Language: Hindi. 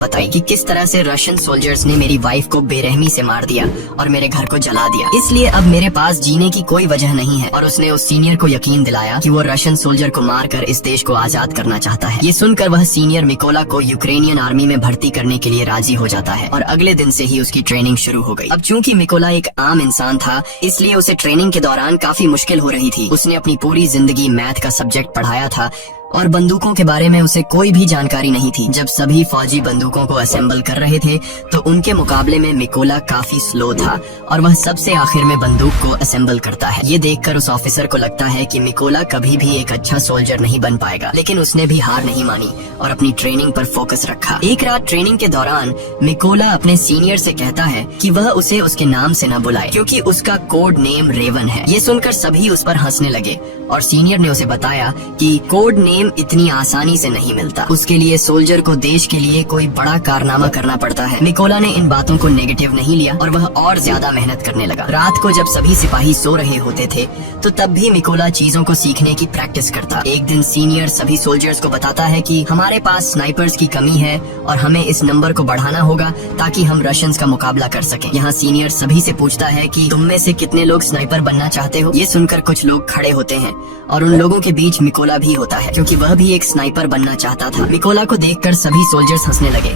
बताई कि किस तरह से रशियन सोल्जर्स ने मेरी वाइफ को बेरहमी से मार दिया और मेरे घर को जला दिया। इसलिए अब मेरे पास जीने की कोई वजह नहीं है। और उसने उस सीनियर को यकीन दिलाया कि वो रशियन सोल्जर को मारकर इस देश को आजाद करना चाहता है। ये सुनकर वह सीनियर मिकोला को यूक्रेनियन आर्मी में भर्ती करने के लिए राजी हो जाता है और अगले दिन से ही उसकी ट्रेनिंग शुरू हो गई। अब चूंकि मिकोला एक आम इंसान था, इसलिए उसे ट्रेनिंग के दौरान काफी मुश्किल हो रही थी। उसने अपनी पूरी जिंदगी मैथ का सब्जेक्ट पढ़ाया था और बंदूकों के बारे में उसे कोई भी जानकारी नहीं थी। जब सभी फौजी बंदूकों को असेंबल कर रहे थे तो उनके मुकाबले में मिकोला काफी स्लो था और वह सबसे आखिर में बंदूक को असेंबल करता है। ये देखकर उस ऑफिसर को लगता है कि मिकोला कभी भी एक अच्छा सोल्जर नहीं बन पाएगा, लेकिन उसने भी हार नहीं मानी और अपनी ट्रेनिंग पर फोकस रखा। एक रात ट्रेनिंग के दौरान मिकोला अपने सीनियर से कहता है कि वह उसे उसके नाम से न बुलाए क्योंकि उसका कोड नेम रेवन है। ये सुनकर सभी उस पर हंसने लगे और सीनियर ने उसे बताया कि कोड नेम इतनी आसानी से नहीं मिलता, उसके लिए सोल्जर को देश के लिए कोई बड़ा कारनामा करना पड़ता है। मिकोला ने इन बातों को नेगेटिव नहीं लिया और वह और ज्यादा मेहनत करने लगा। रात को जब सभी सिपाही सो रहे होते थे तो तब भी मिकोला चीजों को सीखने की प्रैक्टिस करता। एक दिन सीनियर सभी सोल्जर्स को बताता है कि हमारे पास स्नाइपर्स की कमी है और हमें इस नंबर को बढ़ाना होगा ताकि हम रशियंस का मुकाबला कर सकें। यहाँ सीनियर सभी से पूछता है कि तुम में से कितने लोग स्नाइपर बनना चाहते हो। ये सुनकर कुछ लोग खड़े होते हैं और उन लोगों के बीच मिकोला भी होता है क्योंकि वह भी एक स्नाइपर बनना चाहता था। मिकोला को देखकर सभी सोल्जर्स हंसने लगे।